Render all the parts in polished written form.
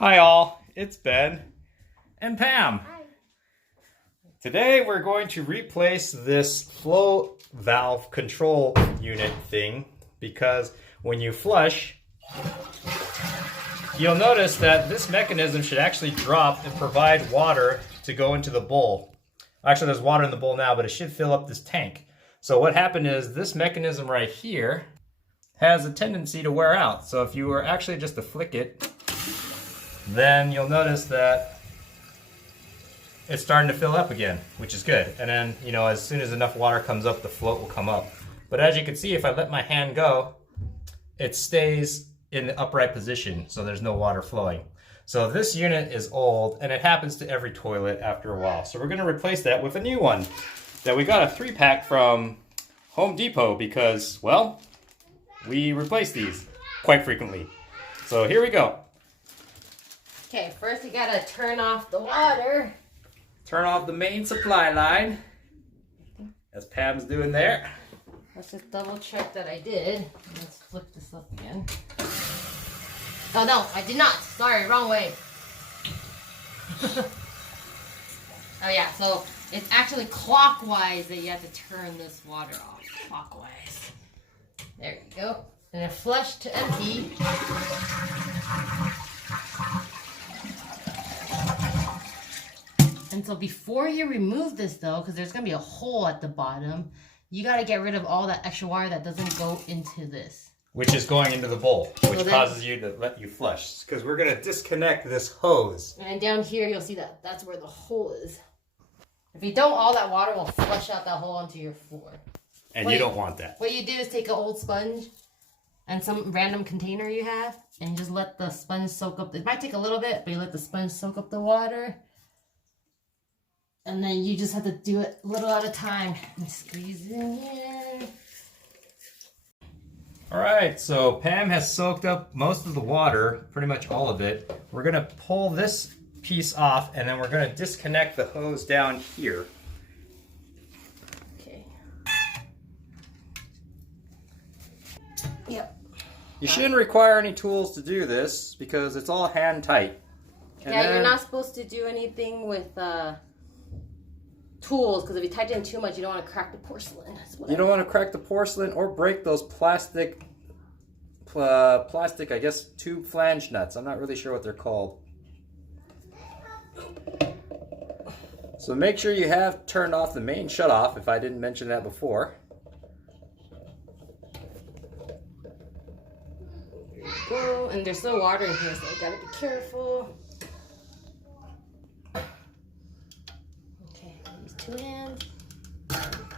Hi all, it's Ben and Pam. Hi. Today we're going to replace this flow valve control unit thing because when you flush, you'll notice that this mechanism should actually drop and provide water to go into the bowl. Actually, there's water in the bowl now, but it should fill up this tank. So what happened is this mechanism right here has a tendency to wear out. So if you were actually just to flick it, then you'll notice that it's starting to fill up again, which is good. And then, you know, as soon as enough water comes up, the float will come up. But as you can see, if I let my hand go, it stays in the upright position, so there's no water flowing. So this unit is old, and it happens to every toilet after a while. So we're gonna replace that with a new one that we got a 3-pack from Home Depot because, well, we replace these quite frequently. So here we go. Okay, first you gotta turn off the water. Turn off the main supply line, as Pam's doing there. Let's just double check that I did. Let's flip this up again. Oh no, I did not. Sorry, wrong way. Oh yeah, so it's actually clockwise that you have to turn this water off. Clockwise. There you go. And then flush to empty. And so before you remove this though, because there's going to be a hole at the bottom, you got to get rid of all that extra water that doesn't go into this. Which is going into the bowl, which causes you to let you flush. Because we're going to disconnect this hose. And down here you'll see that that's where the hole is. If you don't, all that water will flush out that hole onto your floor. And you don't want that. What you do is take an old sponge and some random container you have, and you just let the sponge soak up. It might take a little bit, but you let the sponge soak up the water. And then you just have to do it a little at a time. And squeeze it in here. Alright, so Pam has soaked up most of the water, pretty much all of it. We're going to pull this piece off, and then we're going to disconnect the hose down here. Okay. Yep. You shouldn't require any tools to do this, because it's all hand tight. And yeah, you're not supposed to do anything with tools, because if you tighten too much, you don't want to crack the porcelain. You don't want to crack the porcelain or break those plastic, I guess, tube flange nuts. I'm not really sure what they're called. So make sure you have turned off the main shutoff, if I didn't mention that before. There you go. And there's still water in here, so you gotta be careful. 2 hands.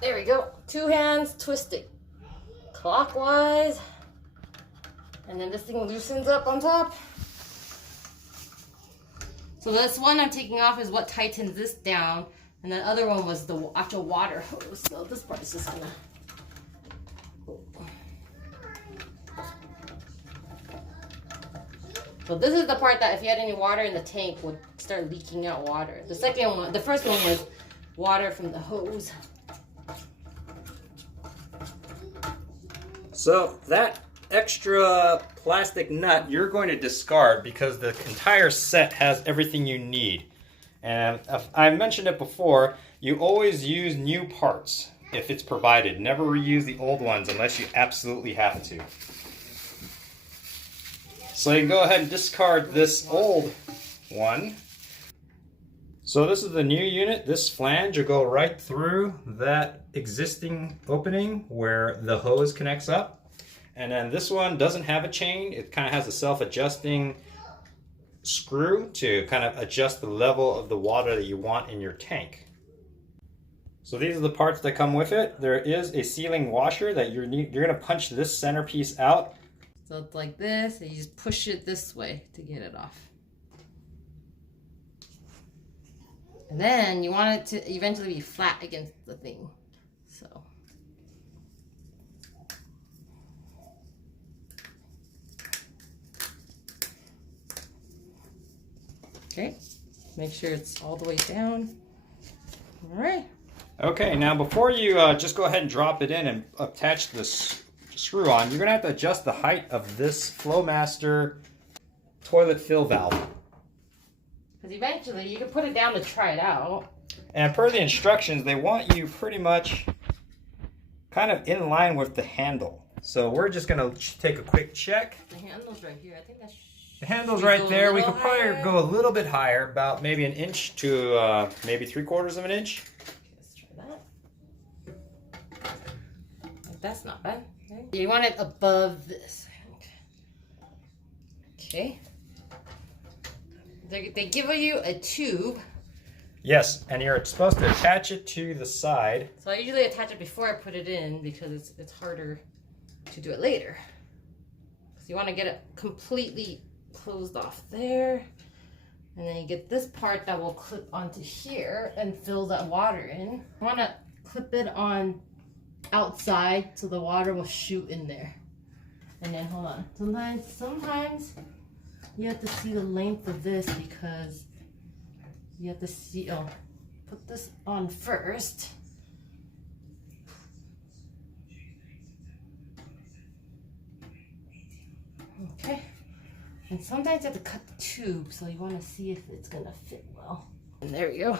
There we go. 2 hands, twist it clockwise. And then this thing loosens up on top. So this one I'm taking off is what tightens this down. And the other one was the actual water hose. So this part is just gonna... So this is the part that if you had any water in the tank would start leaking out water. The second one, the first one was water from the hose. So that extra plastic nut you're going to discard because the entire set has everything you need. And I mentioned it before, you always use new parts if it's provided. Never reuse the old ones unless you absolutely have to. So you can go ahead and discard this old one. So this is the new unit. This flange will go right through that existing opening where the hose connects up. And then this one doesn't have a chain. It kind of has a self-adjusting screw to kind of adjust the level of the water that you want in your tank. So these are the parts that come with it. There is a sealing washer that you're going to punch this centerpiece out. So it's like this, and you just push it this way to get it off. And then you want it to eventually be flat against the thing. So. Okay, make sure it's all the way down. All right. Okay, now before you just go ahead and drop it in and attach this screw on, you're gonna have to adjust the height of this Flowmaster toilet fill valve. Because eventually you can put it down to try it out. And per the instructions, they want you pretty much kind of in line with the handle. So we're just gonna take a quick check. The handle's right here. I think that's... The handle's right there. We could probably go a little bit higher, about maybe an inch to maybe 3/4 of an inch. Let's try that. That's not bad. Okay. You want it above this. Okay. They give you a tube. Yes, and you're supposed to attach it to the side. So I usually attach it before I put it in because it's harder to do it later. So you want to get it completely closed off there. And then you get this part that will clip onto here and fill that water in. You want to clip it on outside so the water will shoot in there. And then hold on. Sometimes you have to see the length of this because you have to see, put this on first. Okay. And sometimes you have to cut the tube, so you want to see if it's going to fit well. And there you go.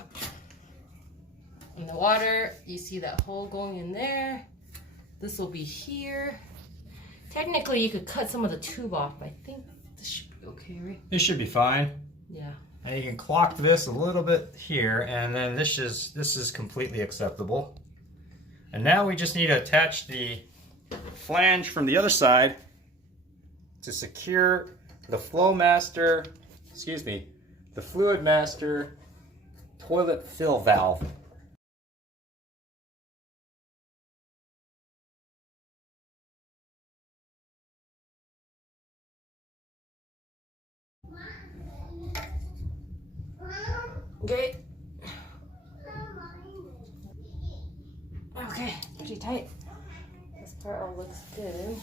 In the water, you see that hole going in there. This will be here. Technically, you could cut some of the tube off, but I think this should be okay, right? This should be fine. Yeah. And you can clock this a little bit here, and then this is completely acceptable. And now we just need to attach the flange from the other side to secure the Fluidmaster toilet fill valve. Okay. Okay, pretty tight. This part all looks good.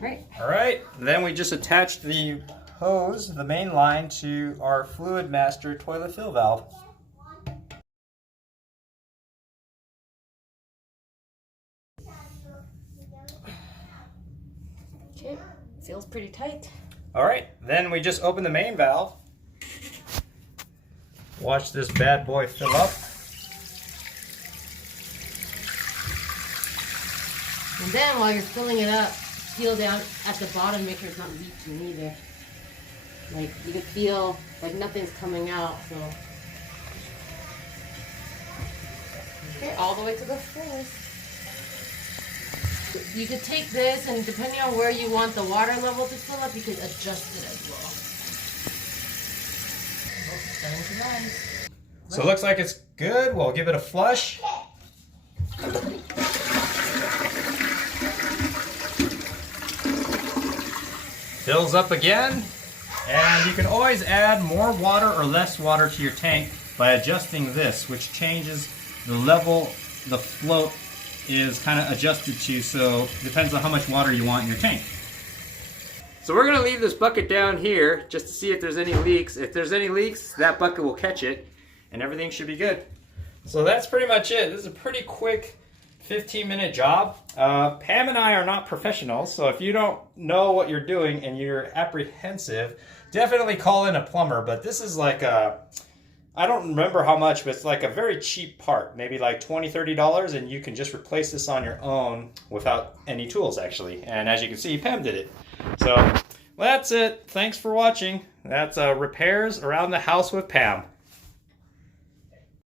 Right. All right, then we just attached the hose, the main line, to our Fluidmaster toilet fill valve. Okay, feels pretty tight. All right, then we just open the main valve. Watch this bad boy fill up. And then while you're filling it up, feel down at the bottom, make sure it's not leaking either. Like you can feel like nothing's coming out, so. Okay, all the way to the fullest. You could take this and depending on where you want the water level to fill up, you can adjust it as well. Oh, starting to rise. So it looks like it's good. We'll give it a flush. Fills up again, and you can always add more water or less water to your tank by adjusting this, which changes the level the float is kind of adjusted to, so it depends on how much water you want in your tank. So we're going to leave this bucket down here just to see if there's any leaks. If there's any leaks, that bucket will catch it, and everything should be good. So that's pretty much it. This is a pretty quick 15-minute job. Pam and I are not professionals, so if you don't know what you're doing and you're apprehensive, definitely call in a plumber. But this is like a, I don't remember how much, but it's like a very cheap part, maybe like $20, $30, and you can just replace this on your own without any tools actually. And as you can see, Pam did it. So well, that's it. Thanks for watching. That's repairs around the house with Pam.